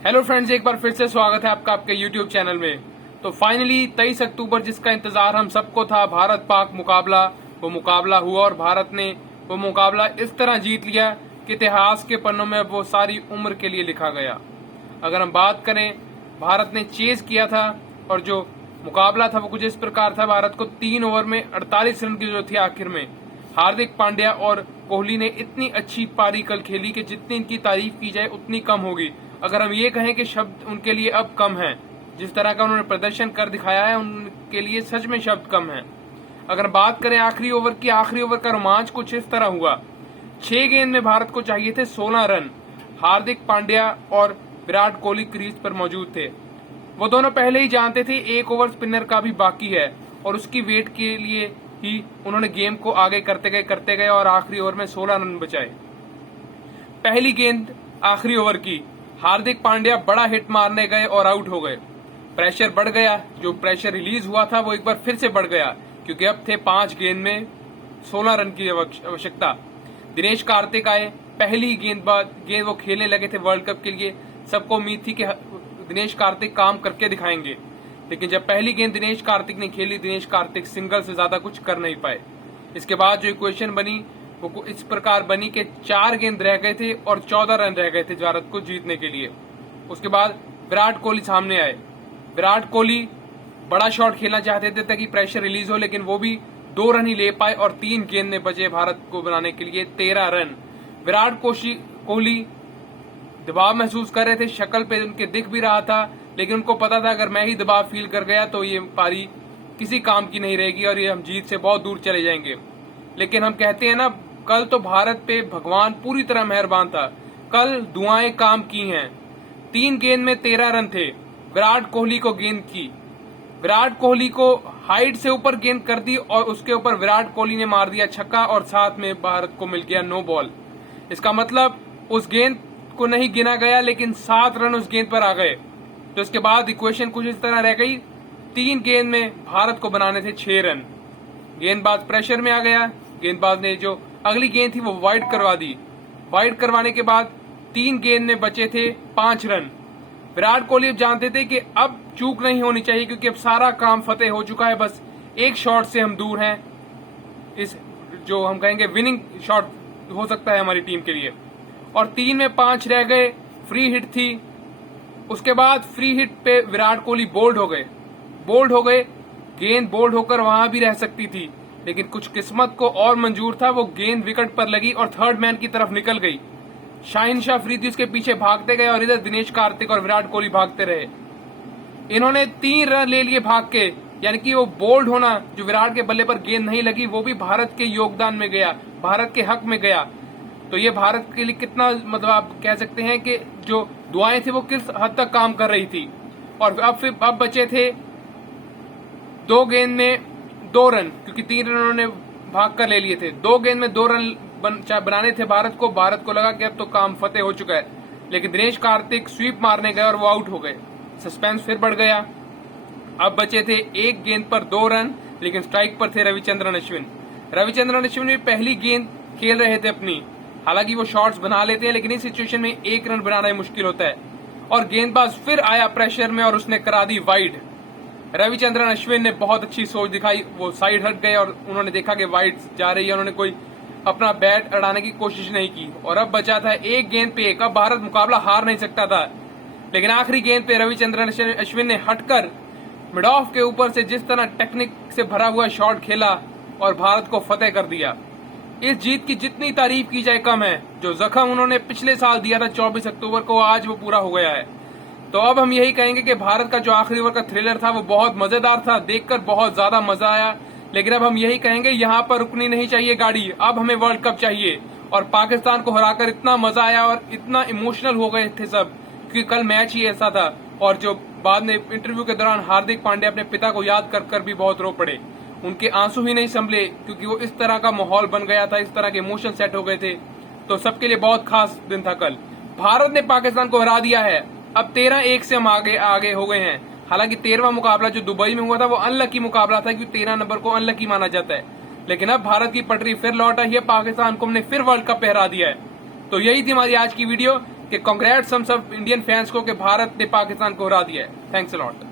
Hello friends, एक बार फिर से स्वागत है आपका आपके यूट्यूब चैनल में। तो फाइनली 23 अक्टूबर जिसका इंतजार हम सबको था, भारत पाक मुकाबला, वो मुकाबला हुआ और भारत ने वो मुकाबला इस तरह जीत लिया कि इतिहास के पन्नों में अब वो सारी उम्र के लिए लिखा गया। अगर हम बात करें, भारत ने चेज किया था और जो मुकाबला था वो कुछ इस प्रकार था। भारत को 3 ओवर में 48 रन की जरूरत थी। आखिर में हार्दिक पांड्या और कोहली ने इतनी अच्छी पारी कल खेली कि जितनी इनकी तारीफ की जाए उतनी कम होगी। अगर हम ये कहें कि शब्द उनके लिए अब कम हैं, जिस तरह का उन्होंने प्रदर्शन कर दिखाया है उनके लिए सच में शब्द कम हैं। अगर बात करें आखिरी ओवर की, आखिरी ओवर का रोमांच कुछ इस तरह हुआ। 6 गेंद में भारत को चाहिए थे 16 रन। हार्दिक पांड्या और विराट कोहली क्रीज पर मौजूद थे। वो दोनों पहले ही जानते थे 1 ओवर स्पिनर का भी बाकी है और उसकी वेट के लिए ही उन्होंने गेम को आगे करते गए और आखिरी ओवर में 16 रन बचाए। पहली गेंद आखिरी ओवर की, हार्दिक पांड्या बड़ा हिट मारने गए और आउट हो गए। प्रेशर बढ़ गया। जो प्रेशर रिलीज हुआ था वो एक बार फिर से बढ़ गया, क्योंकि अब थे 5 गेंद में 16 रन की आवश्यकता। दिनेश कार्तिक आए। पहली गेंद वो खेलने लगे थे वर्ल्ड कप के लिए। सबको उम्मीद थी कि दिनेश कार्तिक काम करके दिखाएंगे, लेकिन जब पहली गेंद दिनेश कार्तिक ने खेली, दिनेश कार्तिक सिंगल से ज्यादा कुछ कर नहीं पाए। इसके बाद जो इक्वेशन बनी वो इस प्रकार बनी कि 4 गेंद रह गए थे और 14 रन रह गए थे भारत को जीतने के लिए। उसके बाद विराट कोहली सामने आए। विराट कोहली बड़ा शॉट खेलना चाहते थे ताकि प्रेशर रिलीज हो, लेकिन वो भी 2 रन ही ले पाए और 3 गेंद में बचे भारत को बनाने के लिए 13 रन। विराट कोहली दबाव महसूस कर रहे थे, शक्ल पे उनके दिख भी रहा था, लेकिन उनको पता था अगर मैं ही दबाव फील कर गया तो ये पारी किसी काम की नहीं रहेगी और ये हम जीत से बहुत दूर चले जाएंगे। लेकिन हम कहते हैं ना, कल तो भारत पे भगवान पूरी तरह मेहरबान था। कल दुआएं काम की हैं। 3 गेंद में 13 रन थे। विराट कोहली को गेंद की, विराट कोहली को हाइट से ऊपर गेंद कर दी और उसके ऊपर विराट कोहली ने मार दिया छक्का और साथ में भारत को मिल गया नो बॉल। इसका मतलब उस गेंद को नहीं गिना गया, लेकिन 7 रन उस गेंद पर आ गए। तो इसके बाद इक्वेशन कुछ इस तरह रह गई। 3 गेंद में भारत को बनाने थे 6 रन। गेंदबाज प्रेशर में आ गया। गेंदबाज ने जो अगली गेंद थी वो वाइड करवा दी। वाइड करवाने के बाद 3 गेंद में बचे थे 5 रन। विराट कोहली अब जानते थे कि अब चूक नहीं होनी चाहिए, क्योंकि अब सारा काम फतेह हो चुका है। बस एक शॉट से हम दूर हैं। इस जो हम कहेंगे विनिंग शॉट हो सकता है हमारी टीम के लिए। और 3 में 5 रह गए। फ्री हिट थी। उसके बाद फ्री हिट पे विराट कोहली बोल्ड हो गए। गेंद बोल्ड होकर वहां भी रह सकती थी, लेकिन कुछ किस्मत को और मंजूर था। वो गेंद विकेट पर लगी और थर्ड मैन की तरफ निकल गई। शाहिन शाह अफरीदी उसके पीछे भागते गए और इधर दिनेश कार्तिक और विराट कोहली भागते रहे। इन्होंने 3 रन ले लिए भाग के, यानी कि वो बोल्ड होना जो विराट के बल्ले पर गेंद नहीं लगी वो भी भारत के योगदान में गया, भारत के हक में गया। तो ये भारत के लिए कितना, मतलब आप कह सकते हैं कि जो दुआएं थी वो किस हद तक काम कर रही थी। और अब बचे थे 2 गेंद में 2 रन, क्योंकि 3 रन उन्होंने भाग कर ले लिए थे। 2 गेंद में 2 रन बनाने थे भारत को। भारत को लगा कि अब तो काम फतेह हो चुका है, लेकिन दिनेश कार्तिक स्वीप मारने गए और वो आउट हो गए। सस्पेंस फिर बढ़ गया। अब बचे थे 1 गेंद पर 2 रन, लेकिन स्ट्राइक पर थे रविचंद्रन अश्विन। रविचंद्रन अश्विन भी पहली गेंद खेल रहे थे अपनी। हालांकि वो शॉट्स बना लेते हैं, लेकिन इस सिचुएशन में 1 रन बनाना ही मुश्किल होता है। और गेंदबाज फिर आया प्रेशर में और उसने करा दी वाइड। रविचंद्रन अश्विन ने बहुत अच्छी सोच दिखाई। वो साइड हट गए और उन्होंने देखा कि वाइड जा रही है। उन्होंने कोई अपना बैट अड़ाने की कोशिश नहीं की और अब बचा था 1 गेंद पे 1। अब भारत मुकाबला हार नहीं सकता था, लेकिन आखिरी गेंद पे रविचंद्रन अश्विन ने हटकर मिड ऑफ के ऊपर से जिस तरह टेक्निक से भरा हुआ शॉट खेला और भारत को फतेह कर दिया। इस जीत की जितनी तारीफ की जाए कम है। जो जख्म उन्होंने पिछले साल दिया था 24 अक्टूबर को, आज वो पूरा हो गया है। तो अब हम यही कहेंगे कि भारत का जो आखिरी ओवर का थ्रिलर था वो बहुत मजेदार था, देखकर बहुत ज्यादा मजा आया। लेकिन अब हम यही कहेंगे, यहाँ पर रुकनी नहीं चाहिए गाड़ी। अब हमें वर्ल्ड कप चाहिए। और पाकिस्तान को हराकर इतना मजा आया और इतना इमोशनल हो गए थे सब, क्योंकि कल मैच ही ऐसा था। और जो बाद में इंटरव्यू के दौरान हार्दिक पांड्या अपने पिता को याद कर भी बहुत रो पड़े। उनके आंसू ही नहीं संभले, क्योंकि वो इस तरह का माहौल बन गया था, इस तरह के इमोशन सेट हो गए थे। तो सबके लिए बहुत खास दिन था कल। भारत ने पाकिस्तान को हरा दिया है। अब 13-1 से हम आगे हो गए हैं। हालांकि 13वां मुकाबला जो दुबई में हुआ था वो अनलकी मुकाबला था, क्योंकि 13 नंबर को अनलकी माना जाता है। लेकिन अब भारत की पटरी फिर लौट आई है। पाकिस्तान को हमने फिर वर्ल्ड कप पे हरा दिया है। तो यही थी हमारी आज की वीडियो। कि कांग्रेट्स हम सब इंडियन फैंस को कि भारत ने पाकिस्तान को हरा दिया है। Thanks a lot.